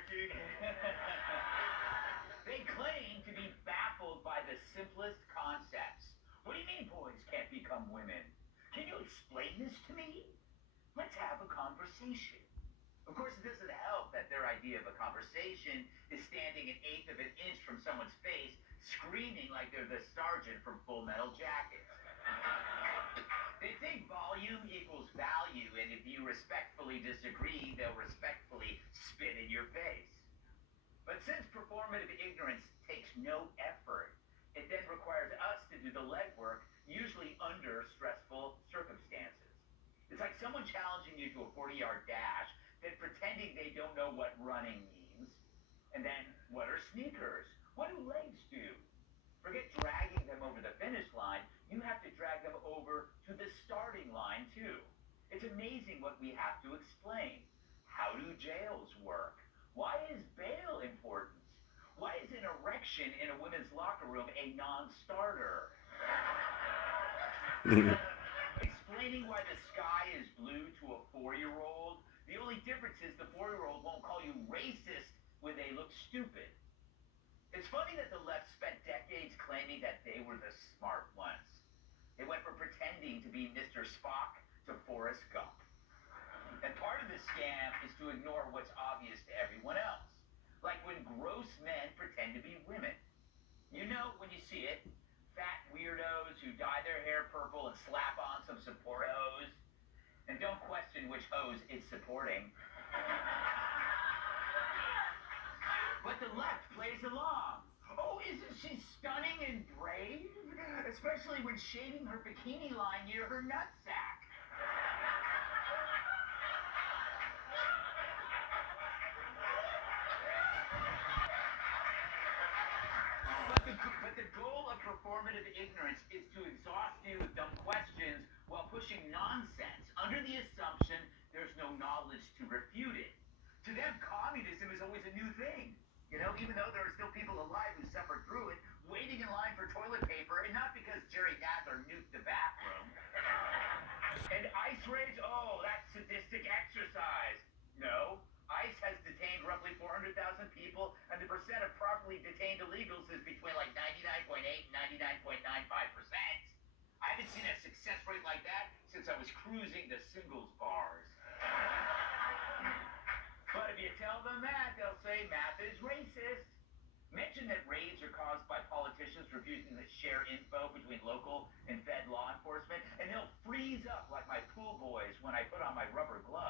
Jackie. They claim to be baffled by the simplest concepts. What do you mean boys can't become women? Can you explain this to me? Let's have a conversation. Of course, it doesn't help that their idea of a conversation is standing an eighth of an inch from someone's face, screaming like they're the sergeant from Full Metal Jacket. They think volume equals value, and if you respectfully disagree, they'll respectfully spit in your face. But since performative ignorance takes no effort, it then requires us to do the legwork, usually under stressful circumstances. It's like someone challenging you to a 40-yard dash, then pretending they don't know what running means. And then, what are sneakers? What do legs do? Forget dragging them over the finish line, you have to drag them over to the starting line too. It's amazing what we have to explain. How do jails work? Why is bail important? Why is an erection in a women's locker room a non-starter? Explaining why the sky is blue to a 4-year-old, the only difference is the 4-year-old won't call you racist when they look stupid. It's funny that the left spent decades claiming that they were the smart ones. They went from pretending to be Mr. Spock to Forrest Gump. And part of the scam is to ignore what's obvious to everyone else. Like when gross men pretend to be women. You know when you see it, fat weirdos who dye their hair purple and slap on some support hose. And don't question which hose it's supporting. But the left plays along. Oh, isn't she stunning and brave? Especially when shaving her bikini line near her nutsack. But the goal of performative ignorance is to exhaust you with dumb questions while pushing nonsense under the assumption there's no knowledge to refute it. To them, communism is always a new thing. You know, even though there are still people alive who suffered through it, waiting in line for toilet paper, and not because Jerry Nadler nuked the bathroom. And ICE raids, oh, that's sadistic exercise. No, ICE has detained roughly 400,000 people, and the percent of properly detained illegals is between like 99.8 and 99.95%. I haven't seen a success rate like that since I was cruising the singles bars. But if you tell them that, they'll say math is racist. Mention that raids are caused by politicians refusing to share info between local and fed law enforcement, and they'll freeze up like my pool boys when I put on my rubber gloves.